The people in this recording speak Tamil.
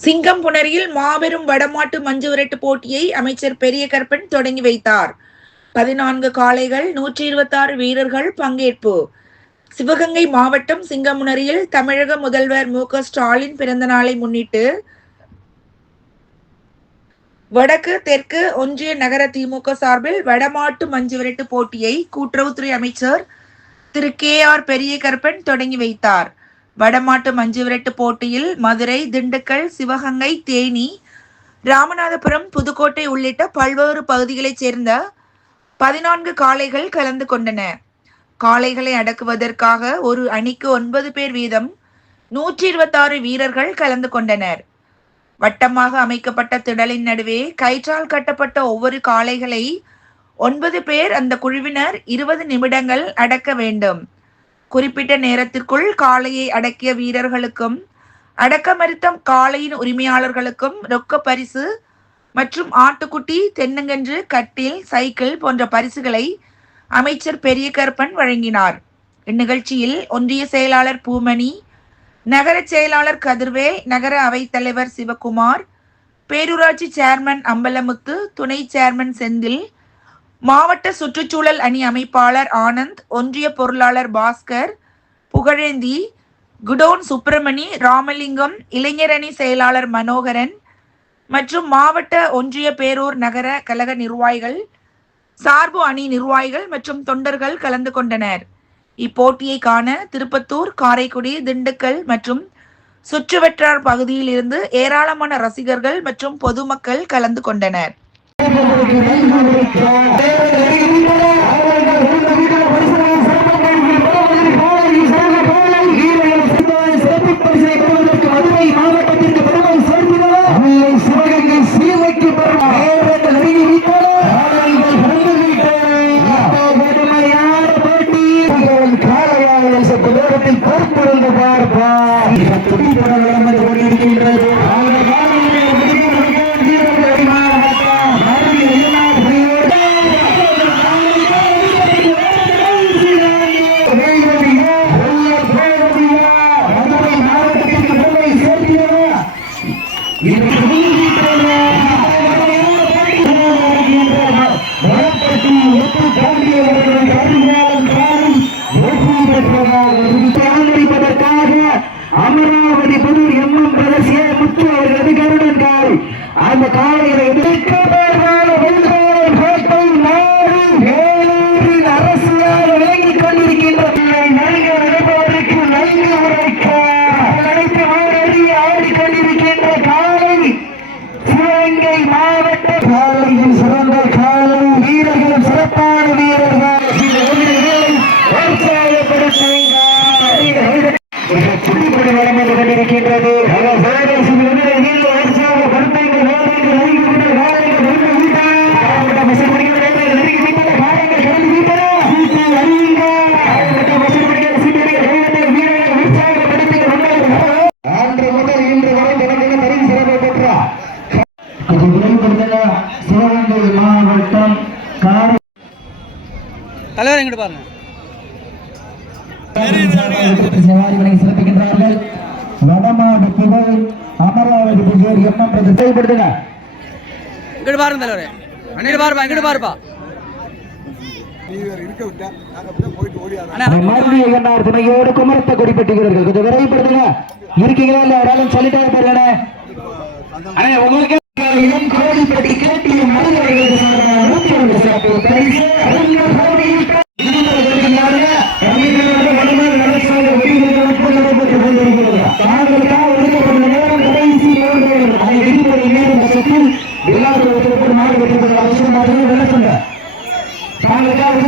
சிங்கம் புணரியில் மாபெரும் வடமாட்டு மஞ்சுவிரட்டு போட்டியை அமைச்சர் பெரிய கருப்பன் தொடங்கி வைத்தார். பதினான்கு காளைகள் நூற்றி இருபத்தாறு வீரர்கள் பங்கேற்பு. சிவகங்கை மாவட்டம் சிங்கமுனரியில் தமிழக முதல்வர் மு. ஸ்டாலின் பிறந்த நாளை முன்னிட்டு வடக்கு தெற்கு ஒன்றிய நகர திமுக சார்பில் வடமாட்டு மஞ்சு விரட்டு போட்டியை கூட்டுறவுத்துறை அமைச்சர் திரு. கே. ஆர். பெரிய கருப்பன் தொடங்கி வைத்தார். வடமாட்டு மஞ்சு விரட்டு போட்டியில் மதுரை திண்டுக்கல் சிவகங்கை தேனி ராமநாதபுரம் புதுக்கோட்டை உள்ளிட்ட பல்வேறு பகுதிகளைச் சேர்ந்த பதினான்கு காளைகள் கலந்து கொண்டன. காளைகளை அடக்குவதற்காக ஒரு அணிக்கு ஒன்பது பேர் வீதம் நூற்றி இருபத்தாறு வீரர்கள் கலந்து கொண்டனர். வட்டமாக அமைக்கப்பட்ட திடலின் நடுவே கயிற்றால் கட்டப்பட்ட ஒவ்வொரு காளைகளை ஒன்பது பேர் அந்த குழுவினர் இருபது நிமிடங்கள் அடக்க வேண்டும். குறிப்பிட்ட நேரத்திற்குள் காளையை அடக்கிய வீரர்களுக்கும் அடக்கமறுத்தம் காளையின் உரிமையாளர்களுக்கும் ரொக்க பரிசு மற்றும் ஆட்டுக்குட்டி தென்னங்கன்று கட்டில் சைக்கிள் போன்ற பரிசுகளை அமைச்சர் பெரிய கருப்பன் வழங்கினார். இந்நிகழ்ச்சியில் ஒன்றிய செயலாளர் பூமணி நகர செயலாளர் கதிர்வேல் நகர அவைத்தலைவர் சிவகுமார் பேரூராட்சி சேர்மன் அம்பலமுத்து துணை சேர்மன் செந்தில் மாவட்ட சுற்றுச்சூழல் அணி அமைப்பாளர் ஆனந்த் ஒன்றிய பொருளாளர் பாஸ்கர் புகழேந்தி குடோன் சுப்பிரமணி ராமலிங்கம் இளைஞர் அணி செயலாளர் மனோகரன் மற்றும் மாவட்ட ஒன்றிய பேரூர் நகர கழக நிர்வாகிகள் சார்பு அணி நிர்வாகிகள் மற்றும் தொண்டர்கள் கலந்து கொண்டனர். இப்போட்டியை காண திருப்பத்தூர் காரைக்குடி திண்டுக்கல் மற்றும் சுற்றுவட்டார் பகுதியில் இருந்து ஏராளமான ரசிகர்கள் மற்றும் பொதுமக்கள் கலந்து கொண்டனர். కొట్టుకోవడం Amaravathi Puthur MM brothers A Muthu அவர்களது கருடன் காலை. அந்த காலையை எதிர்க்க தலைவர் எங்கிட்டு பாருங்க. சவாரிகளை சிறப்பிக்கின்றார்கள். வடமாடு புகழ் அமராவதி புகழ் எண்ணம் செயல்படுத்துங்க. இங்கிட்டு பாருங்க தலைவரே. இங்கிட்டு பாருப்பா இங்கிட்டு பாருப்பா. துணையோடு குமரத்தை கொடிப்பட்டுகிறார்கள் கொஞ்சம் விரைவுபடுத்துங்க. இருக்கீங்களா இல்ல யாராலும் சொல்லிட்டே அண்ணே. உங்களுக்கு கோடிப்பட்டி கேட்டியும் சிறப்பு. பரிசு பாலுக்காக